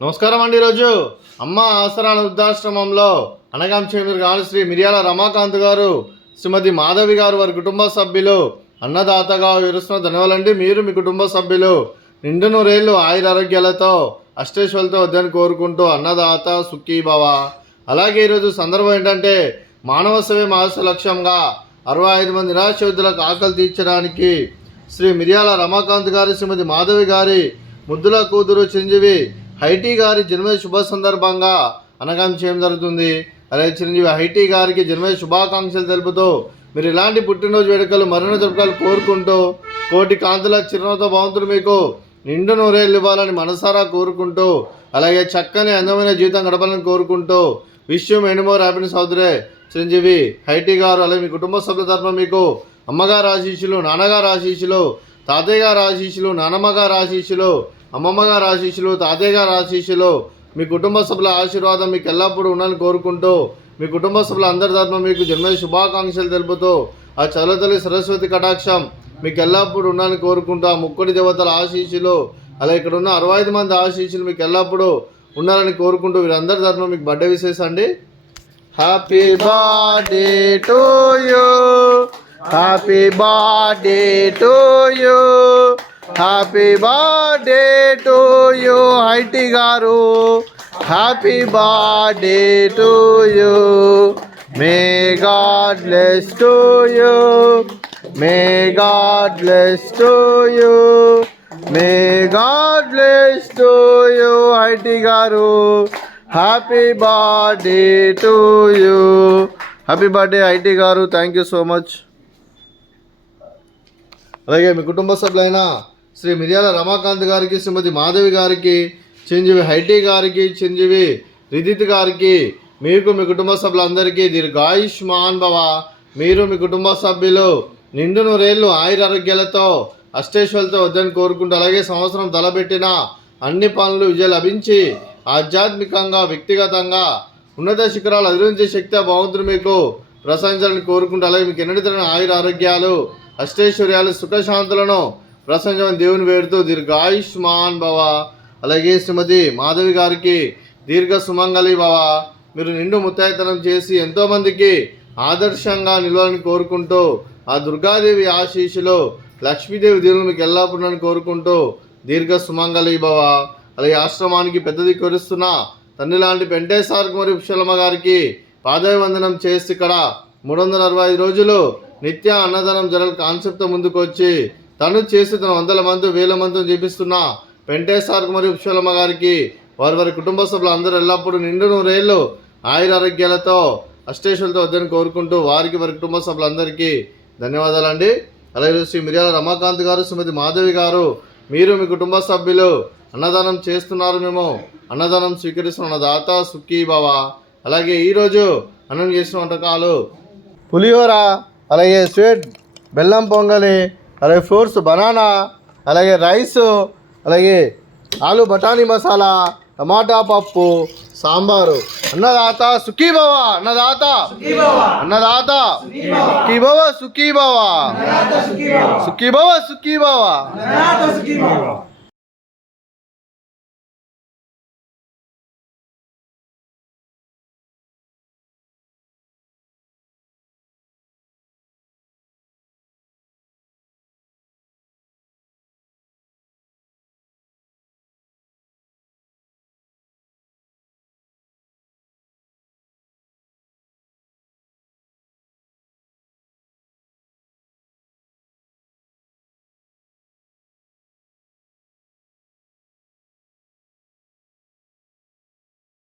నమస్కారం అండి. ఈరోజు అమ్మ ఆసరా వృద్ధాశ్రమంలో అనగాం చేమూరు గాలి శ్రీ మిర్యాల రమాకాంత్ గారు, శ్రీమతి మాధవి గారు, వారి కుటుంబ సభ్యులు అన్నదాతగా విరుస్తున్న ధన్యవాదాలండి. మీరు మీ కుటుంబ సభ్యులు నిండు నూరేళ్లు ఆయురారోగ్యాలతో అష్టేశ్వరులతో వద్దని కోరుకుంటూ అన్నదాత సుఖీ భవ. అలాగే ఈరోజు సందర్భం ఏంటంటే మానవ సేవే మహర్షి లక్ష్యంగా 65 మంది నిరాశ్రయులకు ఆకలి తీర్చడానికి శ్రీ మిర్యాల రమాకాంత్ గారి, శ్రీమతి మాధవి గారి ముద్దుల కూతురు చిరంజీవి హైటీ గారి జన్మదిన శుభ సందర్భంగా అనగాం చేయడం జరుగుతుంది. అలాగే చిరంజీవి హైటీ గారికి జన్మదిన శుభాకాంక్షలు తెలుపుతూ మీరు ఇలాంటి పుట్టినరోజు వేడుకలు మరెన్నో జరుపుకోవాలి కోరుకుంటూ, కోటి కాంతుల చిరునవ్వుతో భగవంతుడు మీకు నిండు నూరేళ్ళు ఇవ్వాలని మనసారా కోరుకుంటూ, అలాగే చక్కని అందమైన జీవితం గడపాలని కోరుకుంటూ విషయం ఎనిమోర్ హ్యాపీనెస్ అవుతురే చిరంజీవి హైటీ గారు. అలాగే మీ కుటుంబ సభ్యుల తరఫున మీకు అమ్మగారు ఆశీస్సులు, నాన్నగారు ఆశీస్సులు, తాతయ్య గారు ఆశీస్సులు, నానమ్మ గారు ఆశీస్సులు, అమ్మమ్మ గారు ఆశీస్సులు, తాతయ్య గారు ఆశీస్సులు, మీ కుటుంబ సభ్యుల ఆశీర్వాదం మీకు ఎల్లప్పుడూ ఉండాలని కోరుకుంటూ, మీ కుటుంబ సభ్యుల అందరి తరఫున మీకు జన్మదిన శుభాకాంక్షలు తెలుపుతూ, ఆ చల్లతల్లి సరస్వతి కటాక్షం మీకు ఎల్లప్పుడూ ఉండాలని కోరుకుంటూ, ఆ ముక్కుడి దేవతల ఆశీస్సులు, అలా ఇక్కడ ఉన్న 65 మంది ఆశీస్సులు మీకు ఎల్లప్పుడూ ఉండాలని కోరుకుంటూ, వీరందరి తరఫున మీకు బర్త్డే విశేష అండి. Happy birthday to you, happy birthday to you, happy birthday to you హైటీ గారు, happy birthday to you, may God bless to you, may God bless to you, may God bless to you హైటీ గారు, happy birthday to you. Happy birthday హైటీ గారు, thank you so much. అలాగే మీ కుటుంబ సభ్యులైన శ్రీ మిర్యాల రమాకాంత్ గారికి, శ్రీమతి మాధవి గారికి, చిరంజీవి హైటీ గారికి, చిరంజీవి రిదిత్ గారికి, మీకు మీ కుటుంబ సభ్యులందరికీ దీర్ఘాయుష్మాన్ భవ. మీరు మీ కుటుంబ సభ్యులు నిండు నూరేళ్లు ఆయురారోగ్యాలతో అష్టేశ్వరులతో వద్దని కోరుకుంటూ, అలాగే సంవత్సరం తలపెట్టిన అన్ని పనులు విజయం లభించి ఆధ్యాత్మికంగా వ్యక్తిగతంగా ఉన్నత శిఖరాలు అధిరోహించే శక్తి భగవంతుడు మీకు ప్రశంసాలని కోరుకుంటూ, అలాగే మీకు ఎన్నటి తగిన ఆయురారోగ్యాలు అష్టైశ్వర్యాలు సుఖశాంతులను ప్రశంసమని దేవుని వేడుతూ దీర్ఘాయుష్మాన్ భవ. అలాగే శ్రీమతి మాధవి గారికి దీర్ఘ సుమంగళి భవ. మీరు నిండు ముత్తైతనం చేసి ఎంతోమందికి ఆదర్శంగా నిలవాలని కోరుకుంటూ, ఆ దుర్గాదేవి ఆశీస్సులు, లక్ష్మీదేవి దేవుని మీకు ఎల్లప్పుడూ కోరుకుంటూ దీర్ఘ సుమంగళి భవ. అలాగే ఆశ్రమానికి పెద్ద దిక్కు వరుస్తున్న తండ్రి లాంటి వెంకటేశ్వర మరియు పుష్పలమ్మ గారికి పాదాభివందనం చేసి ఇక్కడ 365 రోజులు నిత్య అన్నదానం జరగ కాన్సెప్ట్తో ముందుకు వచ్చి తను చేసి తన 100 మంది 1000 మందితో చేపిస్తున్న వెంకటేశ్వర మరియు పుష్పలమ్మ గారికి, వారి వారి కుటుంబ సభ్యులు అందరూ ఎల్లప్పుడూ నిండు నూరేళ్లు ఆయురారోగ్యాలతో అష్టేశ్వరులతో వద్దని కోరుకుంటూ, వారికి వారి కుటుంబ సభ్యులందరికీ ధన్యవాదాలండి. అలాగే శ్రీ మిర్యాల రమాకాంత్ గారు, శ్రీమతి మాధవి గారు, మీరు మీ కుటుంబ సభ్యులు అన్నదానం చేస్తున్నారు, మేము అన్నదానం స్వీకరిస్తున్న దాత సుఖీ భవ. అలాగే ఈరోజు అన్నం చేసిన వంటకాలు పులిహోర, అలాగే స్వీట్ బెల్లం పొంగలి, అలాగే ఫ్రూట్స్ బనానా, అలాగే రైసు, అలాగే ఆలు బఠానీ మసాలా, టమాటా పప్పు, సాంబారు. అన్నదాత సుఖీ భవ, అన్నదాత అన్నదాత సుఖీ భవ, సుఖీ భవ, సుఖీ భవ, సుఖీ భవ.